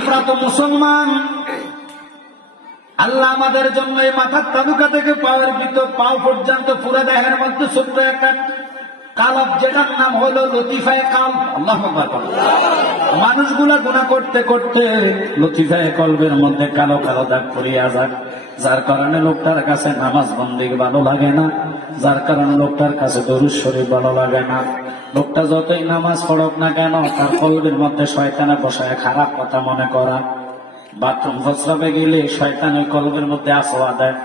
আমরা তো মুসলমান, আল্লাহ আমাদের জন্য এই মাথার তালুকা থেকে পাওয়ার ভিতর পাও পর্যন্ত পুরো দেহের মধ্যে ছোট্ট একটা কালব, যেটার নাম হলো লতিফায়ে কলব। আল্লাহু আকবার। মানুষগুলা গুনাহ করতে করতে লতিফায়ে কলবের মধ্যে কালো কালো দাগ পড়িয়া যায়, যার কারণে লোকটার কাছে নামাজ বন্দেগী ভালো লাগে না, যার কারণে লোকটার কাছে দরুদ শরীফ ভালো লাগে না। লোকটা যতই নামাজ পড়ুক না কেন, তার কলবের মধ্যে শয়তানে বসায় খারাপ কথা মনে করা। বাথরুম প্রস্রাবে গেলে শয়তানের কলবের মধ্যে আসওয়া দেয়,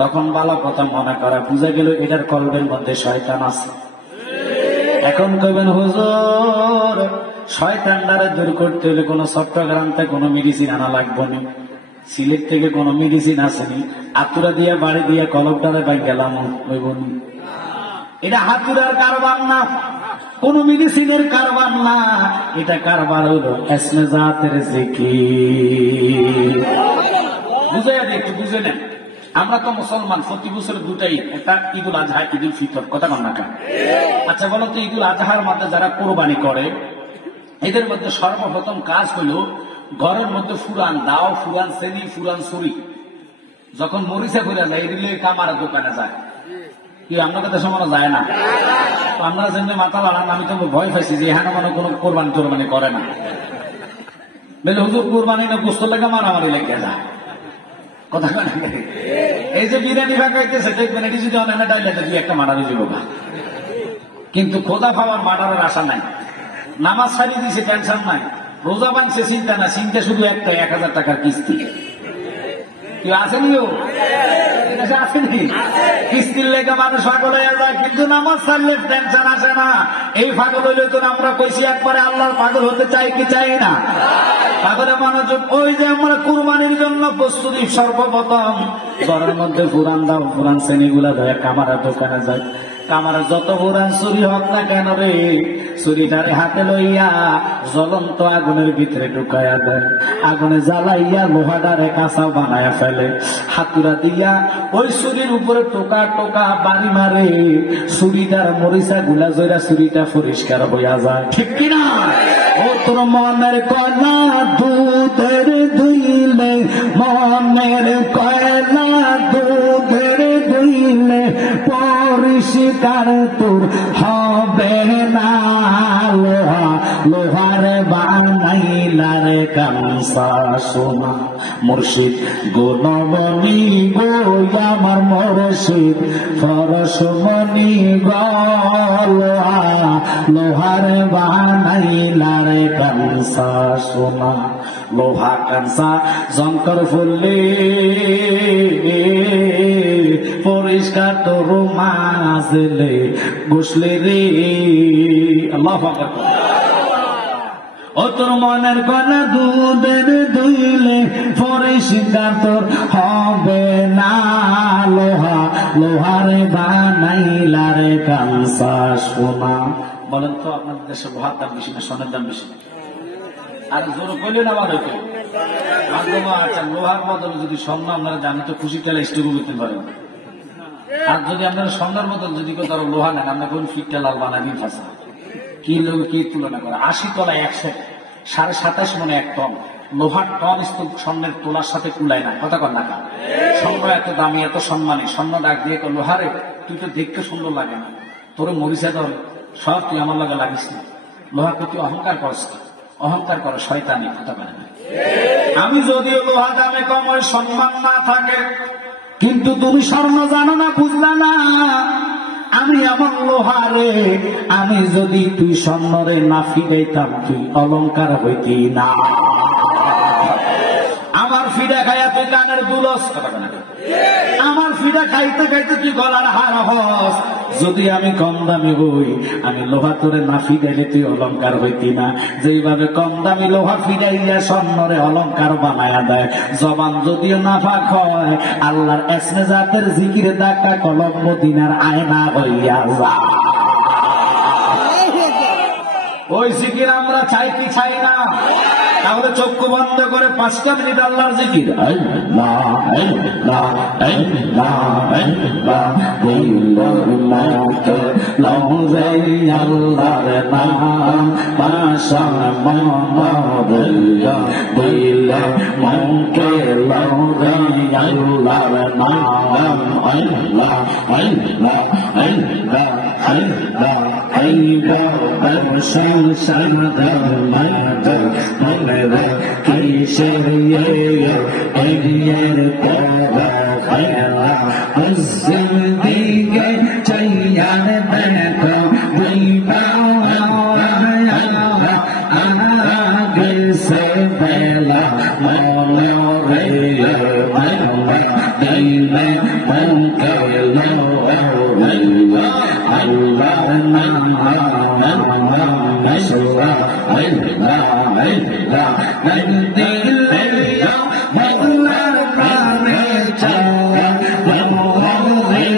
তখন ভালো কথা মনে করা, বুঝে গেল এটার কলবের মধ্যে শয়তান আছে। এখন কইবেন হুজুর, শয়তান দ্বারা দূর করতে হলে কোন চট্টগ্রাম থেকে কোনো মেডিসিন আনা লাগবে না, সিলেট থেকে কোনো মেডিসিন আসেনি, আতুরা দিয়ে বাড়ি দিয়ে কলবটারে বাই গেলাম হইবনি। এটা হাতুরার কারবার না, কোন মেডিসিনের কারবার না, এটা কারবার হলো ইসমে জাতের জিকির। বুঝে একটু বুঝে নেন। আমরা তো মুসলমান, প্রতি বছর দুটাই, একটা ঈদুল আজহা, ঈদুল ফিতর, কথা কন না কেন? আচ্ছা বলো তো, ঈদুল আজহার মধ্যে যারা কোরবানি করে, এদের মধ্যে সর্বপ্রথম কাজ হলো ঘরের মধ্যে ফুরান দাও, ফুরান সেনি, ফুরান ছুরি, যখন মরিচা করে যায় এগুলো কামারের দোকানে যায়। কি আমরা দেশে মনে যায় না? আমরা যেমনি মাথা লাড়ান, আমি তো ভয় পাইছি যে এখানে মানে কোনো কোরবানি টোরবানি করে না। বলে হুজুর কোরবানি না গোস্ত লেগে মারামারি লেগে যায়, কথা বলে। এই যে বিরিয়ানি ভাগ হইতেছে, দেখবেন এটি যদি অনেক ডাইলেতে দুই একটা মার্ডারে দিব, কিন্তু খোদা পাওয়ার মার্ডারের আশা নাই। নামাজ ছাড়িয়ে দিয়েছে, টেনশন নাই। রোজা বাংছে, চিন্তা না, চিন্তা শুধু একটা 1000 টাকার কিস্তি। কেউ আসেনি? আসেনি? কিস্তির লেগে মানুষ পাগল হয়ে যায়, কিন্তু নামাজ ছাড়লে টেনশন আসে না। এই পাগল হইলে তো আমরা কইছি একবারে আল্লাহর পাগল হতে চাই কি চাই না? পাগলের মনোযোগ। ওই যে আমরা কুরবানির জন্য প্রস্তুতি, সর্বপ্রথম ঘরের মধ্যে পুরান দাও, পুরান শ্রেণীগুলা ধরে কামারের দোকানে যায়। কামারের যত পুরান চুরি হোক না কেন রে, চুরিটারে হাতে লইয়া জ্বলন্ত আগুনের ভিতরে ঢুকাইয়া দেয়, আগুনে জ্বালাইয়া লোহাটারে কাঁচা বানায়া ফেলে, হাতুরা দিয়া ওই চুরির উপরে টোকা টোকা বাড়ি মারে, চুরিটার মরিচা গুলা জয়রা চুরিটা পরিষ্কার হইয়া যায়, ঠিক কিনা? ও তোর মনের কয়লা দুধের দুইলে, মনের কয়লা দুধের দুইলে পরিষ্কার তোর হবে না, লোহা লোহার বানাইলার কাঁসা সোনা। মুর্শিদ গো নবনী গো আমার মুর্শিদ, পরশমণি গো লোহা লোহার বানাইলার কাঁসা সোনা। লোহা কাঁসা যন্ত্র ফুললে পরিষ্কার তোর মাজলে গোসলে রে। আল্লাহু আকবার। ও তোর মনের গলা দুধের দুইলে পরিষ্কার তোর হবে না, লোহা লোহারে বানাইলারে কাঁসা সোনা। বলেন তো আপনাদের দেশে লোহার দাম বেশি না সোনার দাম বেশি? আর জোর করলেন আবার হইতে আচ্ছা, লোহার বদলে যদি স্বর্ণ আপনারা জানি তো খুশি তেলা স্টুকু করতে পারেন। আর যদি আপনারা স্বর্ণের বদল যদি কেউ তারা লোহা নেন, আমরা কোন ফিটটা লাল বানাবি ফাঁসা কি লোক কি তুলনা করে? 80 তলা 100, 27.5 মনে 1 টন লোহার টন স্বর্ণের তোলার সাথে কুলায় না, কথা কর না। স্বর্ণ এত দামি, এত সম্মানী, স্বর্ণ ডাক দিয়ে লোহারে তুই তো দেখতে সুন্দর লাগে না, তোর মরিচা ধর সব তুই আমার লাগে লাগিস না। লোহার প্রতি অহংকার করস, অহংকার করে শয়তানি, কথা বলে না। আমি যদিও লোহা দামে কম, ওই সম্মান না থাকে, কিন্তু তুমি স্বর্ণ জানো না, বুঝলা না। আমি আমার লোহারে, আমি যদি তুই স্বর্ণরে না ফিরাইতাম, তুই অলংকার হইতি না। আমার ফিরা খাইয়া তুই কানের দুলস, আমার ফিরা খাইতে খাইতে তুই গলার হার হস। যদি আমি কম দামি হই, আমি লোহা তোরে না ফিরাইলে তুই অলংকার হইতি না। যেইভাবে কম দামি লোহা ফিরাইয়া স্বর্ণরে অলংকার বানায়া দেয়। জবান যদিও নাফাক হয়, আল্লাহর ইসমে জাতের জিকিরে দাকা কলম মদিনার আয়না হইয়া যায়। ওই জিকির আমরা চাই কি চাই না? তাহলে চক্ষু বন্ধ করে 5টা মিনিট আল্লাহর জিকির, আল্লাহর নাম মনকে লগাই আল্লাহর নাম আল্লাহ আল্লাহ আল্লাহ আল্লাহ আল্লাহ সংসার মত মনে কিসের এর তারা আল্লাহ জিন্দেগি চাইয়ার দেখো দিবা आगे से पहला मौला रे मौला दिले मन के लो अल्लाह अल्लाह नाम नशवा अल्लाह अल्लाह दिले मौला प्राणे चला मौला रे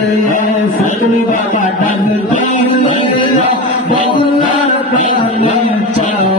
फकरी बाबा डग दिले मौला प्राणे चला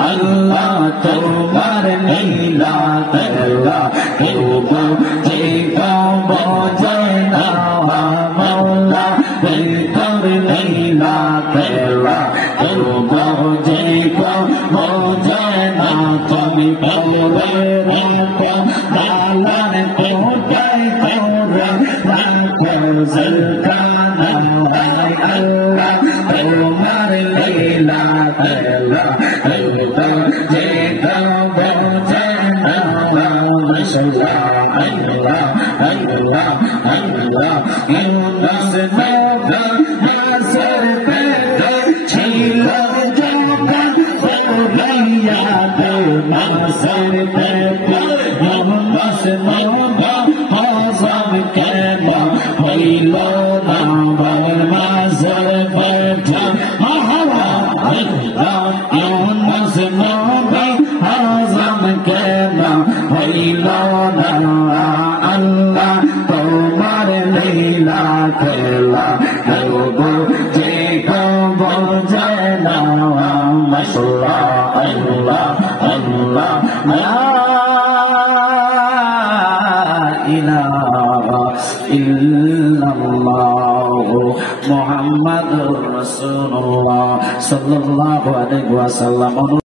Allah তোমার লীলা খেলা কেউ যে বোঝে না মৌলা তোর লীলা খেলা কেউ বোঝে না তুমি পরে রাখো দালান কোটায় করে রাখো জলকানা আল্লাহ তোমার লীলা খেলা Muhammadur Rasulullah sallallahu alaihi wasallam.